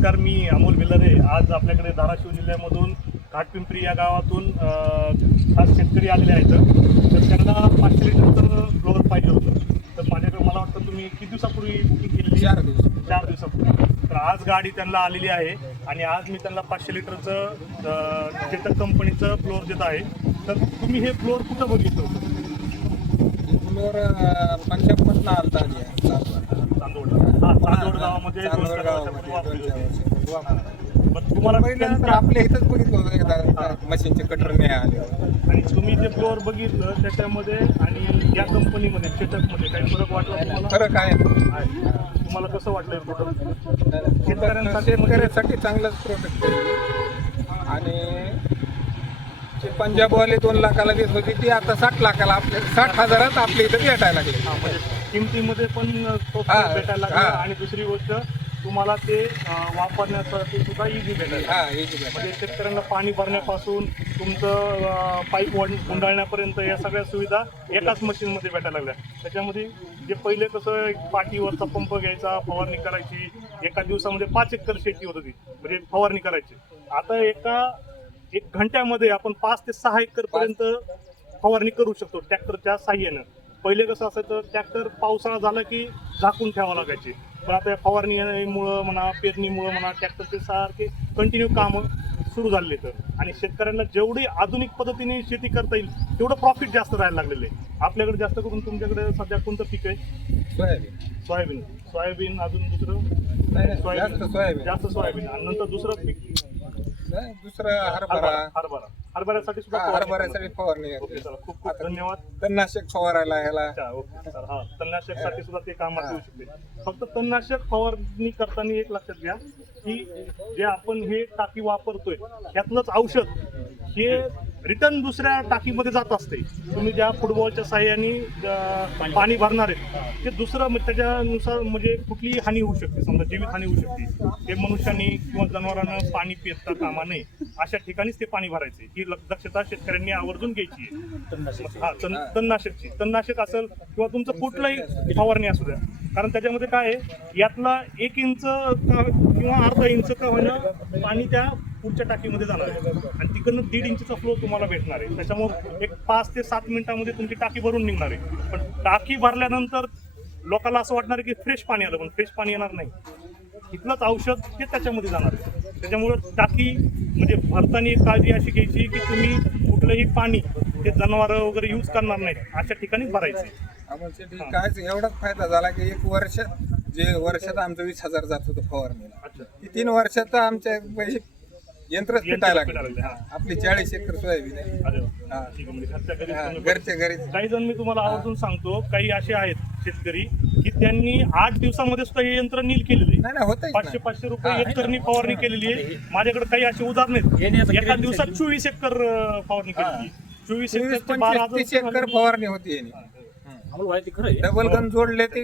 नमस्कार, मी अमोल भिलारे. आज आपल्याकडे धाराशिव जिल्ह्यामधून घाटपिंपरी या गावातून खास शेतकरी आलेले आहेत. तर त्यांना 500 लिटरचं ब्लोअर पाहिजे होतं. तर माझ्याकडे मला वाटतं तुम्ही किती दिवसापूर्वी बुकिंग केलेली? 4 दिवसापूर्वी. तर आज गाडी त्यांना आलेली आहे आणि आज मी त्यांना 500 लिटरचं चेतक कंपनीचं ब्लोअर देत आहे. तर तुम्ही हे ब्लोअर कुठं बघितलं होतं? पंजाबमधून आलता चांदोड. हां, चांदोड गावामध्ये 2 वर्षापूर्वी वापरली होती. पण तुम्हाला पहिल्यानंतर आपल्या इथंच बघितलं होतं एकदा मशीनचे कटर नाही आले. आणि तुम्ही जे फ्लोअर बघितलं त्याच्यामध्ये आणि या कंपनीमध्ये चेतकमध्ये काही फरक वाटला तुम्हाला? फरक आहे. तुम्हाला कसं वाटलं हे प्रोडक्ट? शेतकऱ्यासाठी चांगलंच प्रोडक्ट आहे. आणि जे पंजाबवाले 2 लाखाला देत होती ती आता 60 लाखाला आपल्या 60,000 आपल्या इथं भेटायला लागले. म्हणजे किमतीमध्ये पण तो फरक भेटायला लागला. आणि दुसरी गोष्ट तुम्हाला ते वापरण्यासाठी सुद्धा इझी भेटायला. म्हणजे शेतकऱ्यांना पाणी भरण्यापासून तुमचं पाईप गुंडाळण्यापर्यंत या सगळ्या सुविधा एकाच मशीनमध्ये भेटायला लागल्या. त्याच्यामध्ये जे पहिले कसं एक पाठीवरचा पंप घ्यायचा, फवारणी करायची, एका दिवसामध्ये 5 एकर शेती होत होती म्हणजे फवारणी करायची. आता एक घंट्यामध्ये आपण 5 ते 6 एकर पर्यंत फवारणी करू शकतो ट्रॅक्टरच्या साह्यानं. पहिले कसं असायचं, ट्रॅक्टर पावसाळा झाला की झाकून ठेवावं लागायचे. पण आता फवारणीमुळं म्हणा, पेरणीमुळं म्हणा, ट्रॅक्टरचे सारखे कंटिन्यू कामं सुरू झालेले. तर आणि शेतकऱ्यांना जेवढी आधुनिक पद्धतीने शेती करता येईल तेवढं प्रॉफिट जास्त राहायला लागलेलं आहे. आपल्याकडे जास्त करून तुमच्याकडे सध्या कोणतं पीक आहे? सोयाबीन अजून दुसरं जास्त सोयाबीन आणि नंतर दुसरं पीक दुसरं हरभऱ्यासाठी सुद्धा हरभऱ्यासाठी फवारणी. खूप खूप धन्यवाद. तणनाशक फवारायला ह्याला. Okay sir. हा, तणनाशकसाठी सुद्धा ते कामात येऊ शकते. फक्त तणनाशक फवारणी करताना एक लक्षात घ्या की जे आपण हे टाकी वापरतोय त्यातलंच औषध हे रिटर्न दुसऱ्या टाकीमध्ये जात असते. तुम्ही ज्या फुटबॉलच्या साह्याने पाणी भरणार आहे ते दुसरं त्याच्यानुसार म्हणजे कुठलीही हानी होऊ शकते. समजा जीवित हानी होऊ शकते. ते मनुष्याने किंवा जनावरांना पाणी पिता कामा नये अशा ठिकाणीच ते पाणी भरायचे. ही दक्षता शेतकऱ्यांनी आवर्जून घ्यायची आहे. तणनाशक असेल किंवा तुमचं कुठलंही फवारणी असू द्या. कारण त्याच्यामध्ये काय आहे, यातला 1 इंच किंवा अर्धा इंच का होईना पाणी त्या पुढच्या टाकीमध्ये जाणार आहे आणि तिकडनं 1.5 इंचचा फ्लो तुम्हाला भेटणार आहे. त्याच्यामुळे एक 5 ते 7 मिनिटांमध्ये तुमची टाकी भरून निघणार आहे. पण टाकी भरल्यानंतर लोकांना असं वाटणार आहे की फ्रेश पाणी आलं, पण फ्रेश पाणी येणार नाही. इथलंच औषध हे त्याच्यामध्ये जाणार आहे. त्याच्यामुळं टाकी म्हणजे भरताना काळजी अशी घ्यायची की तुम्ही कुठलंही पाणी ते जनावरं वगैरे यूज करणार नाहीत अशा ठिकाणीच भरायचे. काय एवढाच फायदा झाला की 1 वर्ष जे वर्षात आमचं 20,000 जात होतं फवारणीला, 3 वर्षात आमच्या यंत्रच पिटायला लागले. आपली 40 एकर सोयाबीन आहे घरच्या घरी. काही जण मी तुम्हाला आवर्जून सांगतो, काही असे आहेत शेतकरी की त्यांनी 8 दिवसामध्ये सुद्धा हे यंत्र नील केलेले आहे. 500 रुपये एकरनी फवारणी केलेली आहे. माझ्याकडे काही असे उदाहरण आहेत. एका दिवसात 24 एकर फवारणी केलेली. 24 एकर एकर फवारणी होती. डबल गन जोडले ते